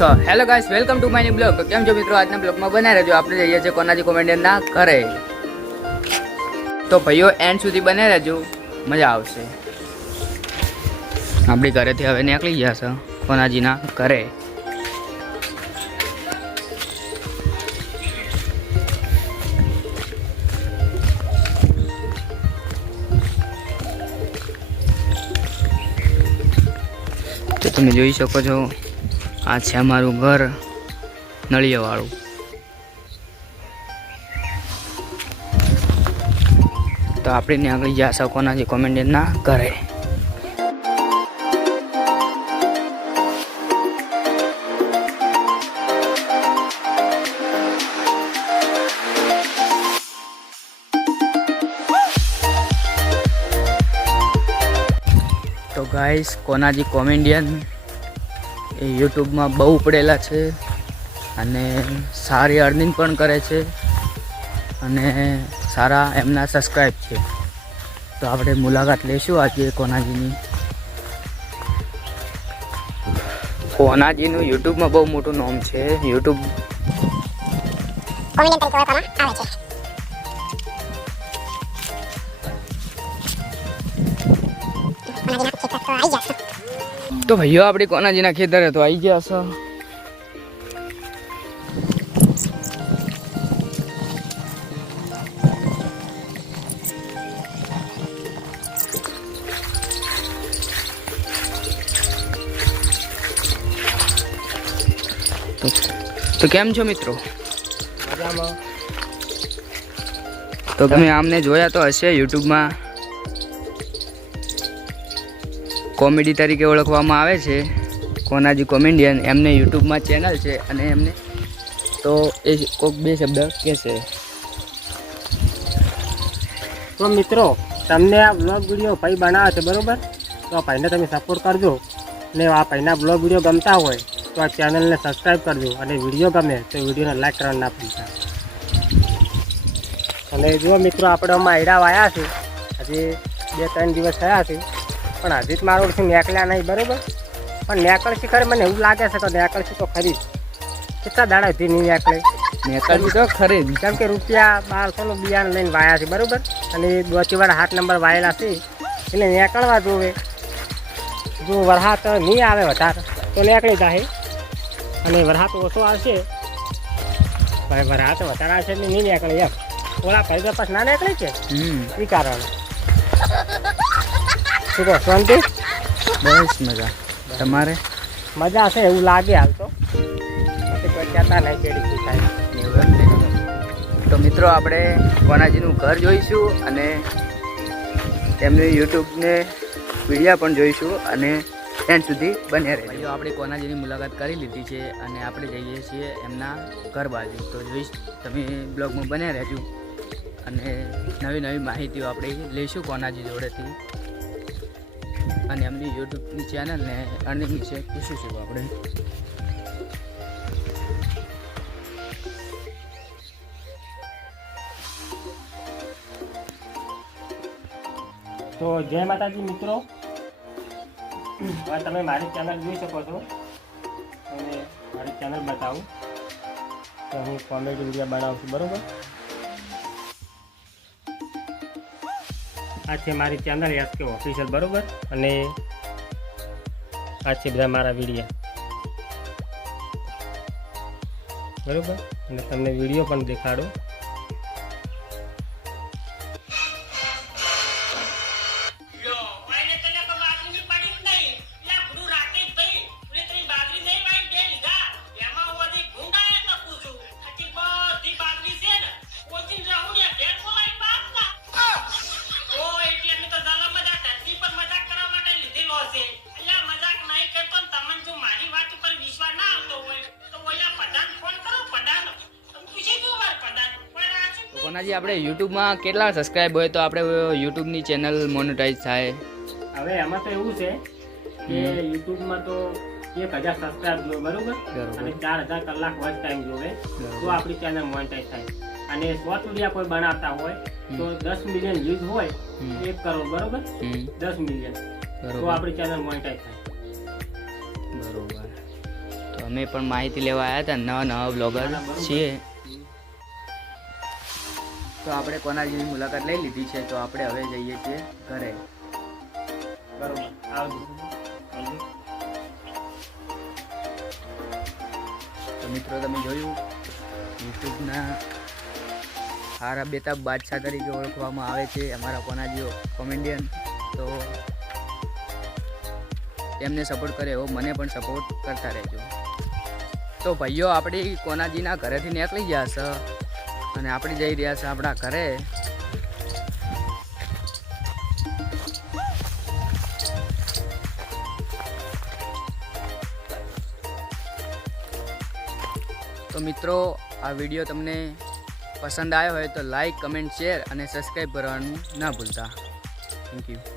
So hello guys, welcome to my new blog. તો કેમ છો મિત્રો? આજના બ્લોગમાં બનાવી રહેજો. આપણે જઈએ છીએ કોનાજી કોમેડિયનના ઘરે. તો ભાઈઓ એન્ડ સુધી બનાવી રહેજો, મજા આવશે. આપણી ઘરેથી હવે નીકળી ગયા છે કોનાજીના ઘરે. તો તમે જોઈ શકો છો, આ છે અમારું ઘર નળિયાવાળું. તો આપણે આગળ ગયા છો કોનાજી કોમેડિયનના ઘરે. તો ગાઈસ, કોનાજી કોમેડિયન એ યુટ્યુબમાં બહુ પડેલા છે અને સારી અર્નિંગ પણ કરે છે અને સારા એમના સબસ્ક્રાઈબ છે. તો આપણે મુલાકાત લઈશું આજે કોનાજીની. કોનાજીનું યુટ્યુબમાં બહુ મોટું નામ છે. યુટ્યુબ કોમેડિયન તરીકે ઓળખવામાં આવે છે. તો ભાઈઓ આપણે કોનાજીના ખેતરે તો આવી ગયા છો. તો કેમ છો મિત્રો? મજામાં. તો તમે આમને જોયા તો હશે યુટ્યુબમાં. કોમેડી તરીકે ઓળખવામાં આવે છે કોનાજી કોમેડિયન. એમને યુટ્યુબમાં ચેનલ છે અને એમને તો એ કોઈક બે શબ્દ કહેશે. તો મિત્રો, તમને આ બ્લોગ વિડીયો ભાઈ બનાવે છે બરોબર, તો આ ભાઈને તમે સપોર્ટ કરજો. ને આ ભાઈના બ્લોગ વિડીયો ગમતા હોય તો આ ચેનલને સબસ્ક્રાઈબ કરજો અને વિડીયો ગમે તો વિડીયોને લાઈક કરવાનું ના ભૂલતા. અને જો મિત્રો, આપણે આમાં આયડા વાયા છે, હજી 2-3 દિવસ થયા છે, પણ હજી જ મારો ઓળખી નીકળ્યા નહીં બરાબર. પણ નીકળશે ખરી, મને એવું લાગે છે કે નીકળશે તો ખરી. કેટલા દાડા સુધી નહીં નીકળવી તો ખરી જ. કેમ કે રૂપિયા 1200નું બિયારણ લઈને વાયા છે બરાબર, અને દોચીવાળા 7 નંબર વાયેલા છે એટલે નીકળવા જોવે. જો વરસાદ નહીં આવે વધારે તો નીકળી જાય, અને વરસાદ ઓછો આવશે ભાઈ, વરસાદ વધારે આવશે એટલે નહીં નીકળે એમ. ઓલા ભાઈ તો પાછું ના નીકળે છે એ કારણે. શું કહો, શાંતિ? બસ મજા. તમારે મજા છે એવું લાગે હાલ તો. કોઈ કહેતા નહીં કેડી થાય. તો મિત્રો, આપણે કોનાજીનું ઘર જોઈશું અને એમની યુટ્યુબને વિડીયો પણ જોઈશું અને એન્ડ સુધી બને રહે. ભાઈઓ, આપણે કોનાજીની મુલાકાત કરી લીધી છે અને આપણે જઈએ છીએ એમના ઘર બાજુ. તો જોઈશ તમે બ્લોગમાં બને રહેજો અને નવી નવી માહિતીઓ આપણે લઈશું કોનાજી જોડેથી અને એમની યુટ્યુબની ચેનલને અર્નિંગ વિશે પૂછીશું આપણે. તો જય માતાજી મિત્રો, હવે તમે મારી ચેનલ જોઈ શકો છો અને મારી ચેનલ બતાવું તો હું કોમેડી વિડીયો બનાવું છું બરાબર. આ છે મારી ચેનલ SK ઓફિશિયલ બરાબર, અને આ છે બધા મારા વિડીયો બરાબર. અને તમને વિડીયો પણ દેખાડું. કોનાજી, આપણે યુટ્યુબમાં કેટલા સબસ્ક્રાઈબ હોય તો આપણે યુટ્યુબની ચેનલ મોનેટાઈઝ થાય? હવે એમાં તો એવું છે કે યુટ્યુબમાં તો 1000 સબસ્ક્રાઇબ જોવે બરોબર, અને 4000 કલાક વોચ ટાઈમ જોવે તો આપણી ચેનલ મોનેટાઈઝ થાય. અને શોર્ટ વિડીયો કોઈ બનાવતા હોય તો 10 મિલિયન વ્યૂઝ હોય, 1 કરોડ બરોબર, 10 મિલિયન તો આપણી ચેનલ મોનેટાઈઝ થાય. બરોબર. તો અમે પણ માહિતી લેવા આવ્યા હતા, નવા નવા બ્લોગર છીએ. તો આપણે કોનાજીની મુલાકાત લઈ લીધી છે, તો આપણે હવે જઈએ છીએ ઘરે. તો મિત્રો તમે જોયું, યુટ્યુબના હારા બેતાબ બાદશાહ તરીકે ઓળખવામાં આવે છે અમારા કોનાજીઓ કોમેડિયન. તો એમને સપોર્ટ કરે એવો મને પણ સપોર્ટ કરતા રહેજો. તો ભાઈઓ આપણી કોનાજીના ઘરેથી નીકળી ગયા છે અને આપણે જઈ રહ્યા છે આપણા ઘરે. તો મિત્રો આ વિડીયો તમને પસંદ આવ્યો હોય તો લાઈક, કમેન્ટ, શેર અને સબસ્ક્રાઈબ કરવાનું ના ભૂલતા. Thank you.